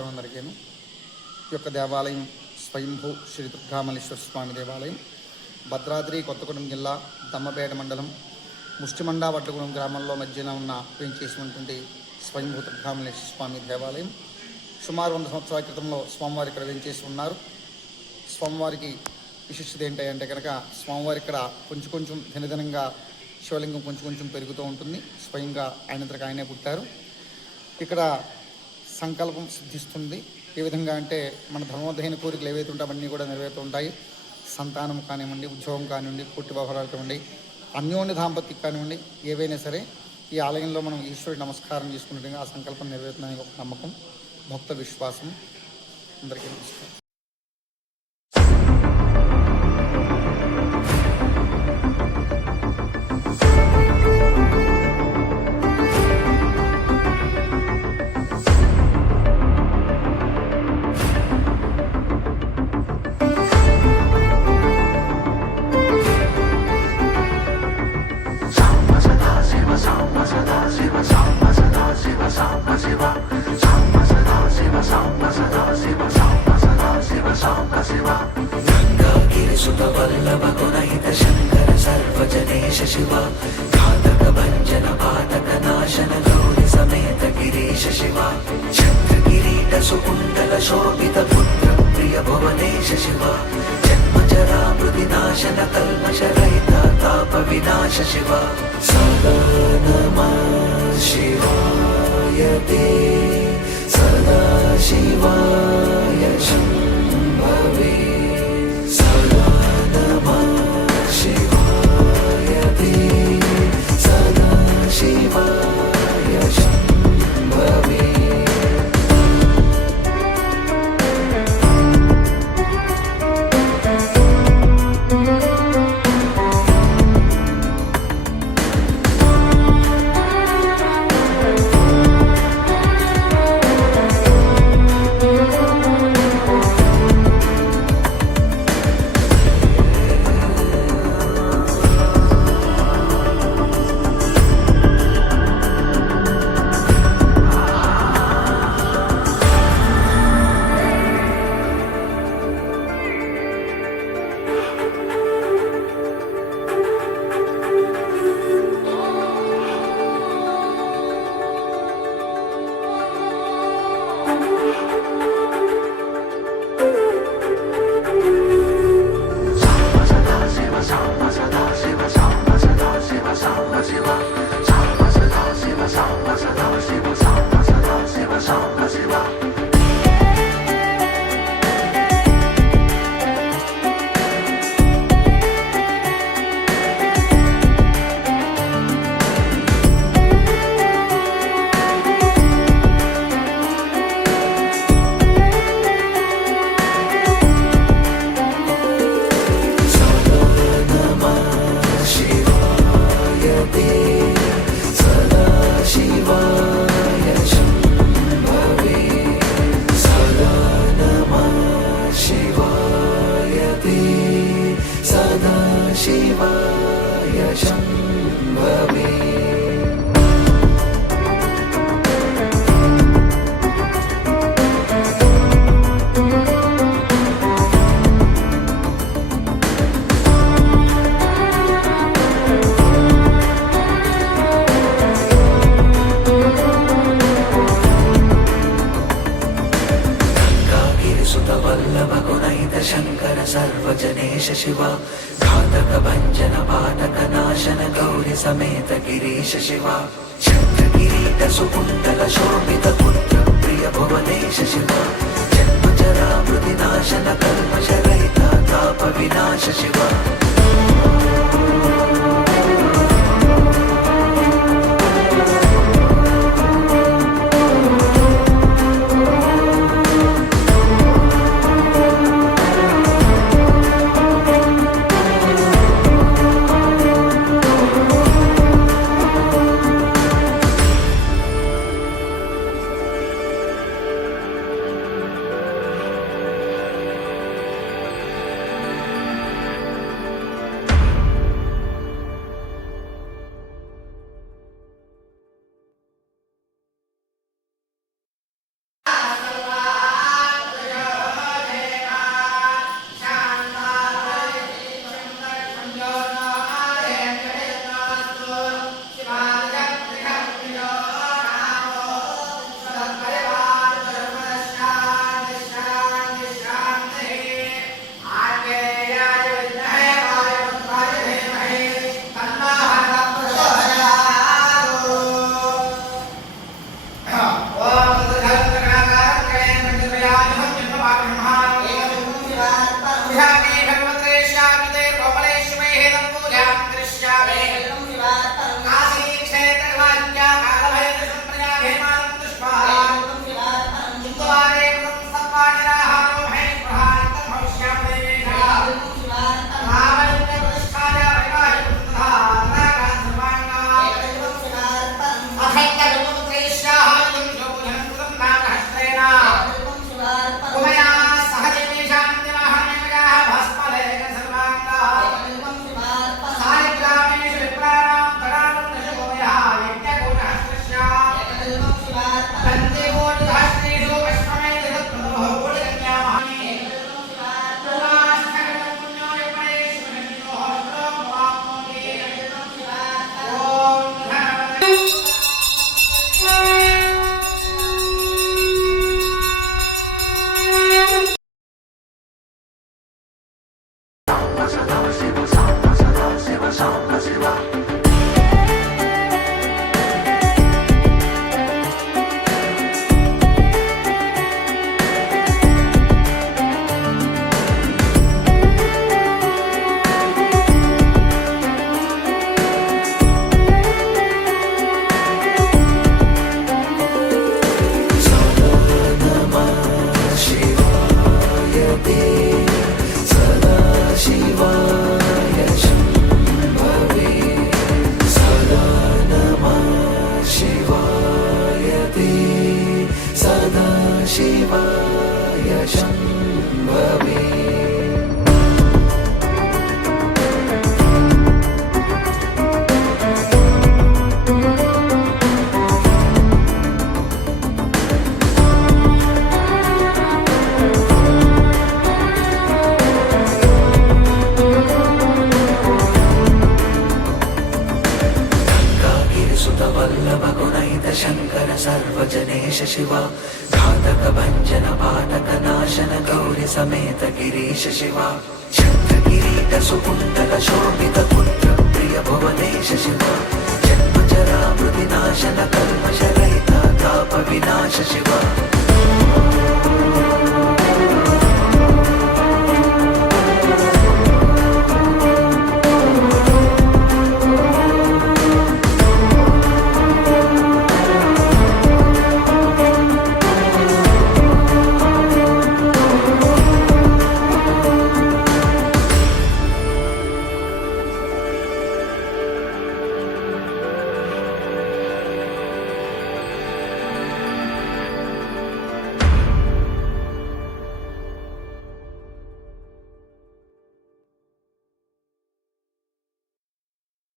అందరికీను ఈ యొక్క దేవాలయం స్వయంభూ శ్రీ దుర్గామల్లేశ్వర స్వామి దేవాలయం భద్రాద్రి కొత్తగూడెం జిల్లా దమ్మపేట మండలం ముష్టిమండ వడ్లగూడెం గ్రామంలో మధ్యన ఉన్న వేంచేసినటువంటి స్వయంభూ దుర్గామల్లేశ్వర స్వామి దేవాలయం సుమారు 100 సంవత్సరాల క్రితంలో స్వామివారి ఇక్కడ వేంచేసి ఉన్నారు. స్వామివారికి విశిష్టత ఏంటంటే కనుక స్వామివారి ఇక్కడ కొంచెం దినదినంగా శివలింగం కొంచెం పెరుగుతూ ఉంటుంది. స్వయంగా ఆయనంతకు ఆయనే పుట్టారు. ఇక్కడ సంకల్పం సిద్ధిస్తుంది. ఏ విధంగా అంటే మన ధర్మోదయన కోరికలు ఏవైతే ఉంటాయో అవన్నీ కూడా నెరవేరుతూ ఉంటాయి. సంతానం కానివ్వండి, ఉద్యోగం కానివ్వండి, పుట్టి వ్యవహారాలు కానివ్వండి, అన్యోన్య దాంపత్యం కానివ్వండి, ఏవైనా సరే ఈ ఆలయంలో మనం ఈశ్వరుడి నమస్కారం చేసుకున్నట్టుగా ఆ సంకల్పం నెరవేరుతుందని ఒక నమ్మకం, భక్త విశ్వాసం. అందరికీ నమస్కారం. वल्लभ गुणहित शंकर सर्वजनेश शिवा घातक भंजन पातक नाशन गौरी समेत गिरीश शिवा छत्र किरीट सुकुंडल शोभित पुत्र प्रिय भुवनेश शिवा जन्म जरा मृति नाशन कल्मष रहित ताप विनाश शिवा सदा नमः शिवाय ते सदा शिवाय शंभवे वल्लभ गुणहित शंकर सर्वजनेश शिवा घातक भंजन पातक नाशन गौरी समेत गिरीश शिवा छत्र किरीट सुकुंडल शोभित पुत्र प्रिय भुवनेश शिवा जन्म जरा मृति नाशन कल्मष रहित ताप विनाश शिवा शिवाय शम्भवे वल्लभगुणैत शङ्कर सर्वजनेश शिवा घातक भञ्जन पातक नाशन गौरि समेत गिरीश शिवा चन्द्र किरीट सुकुण्डल शोभित पुत्र प्रिय भुवनेश शिवा जन्म जरा मृति नाशन कल्मष रहित ताप विनाश शिवा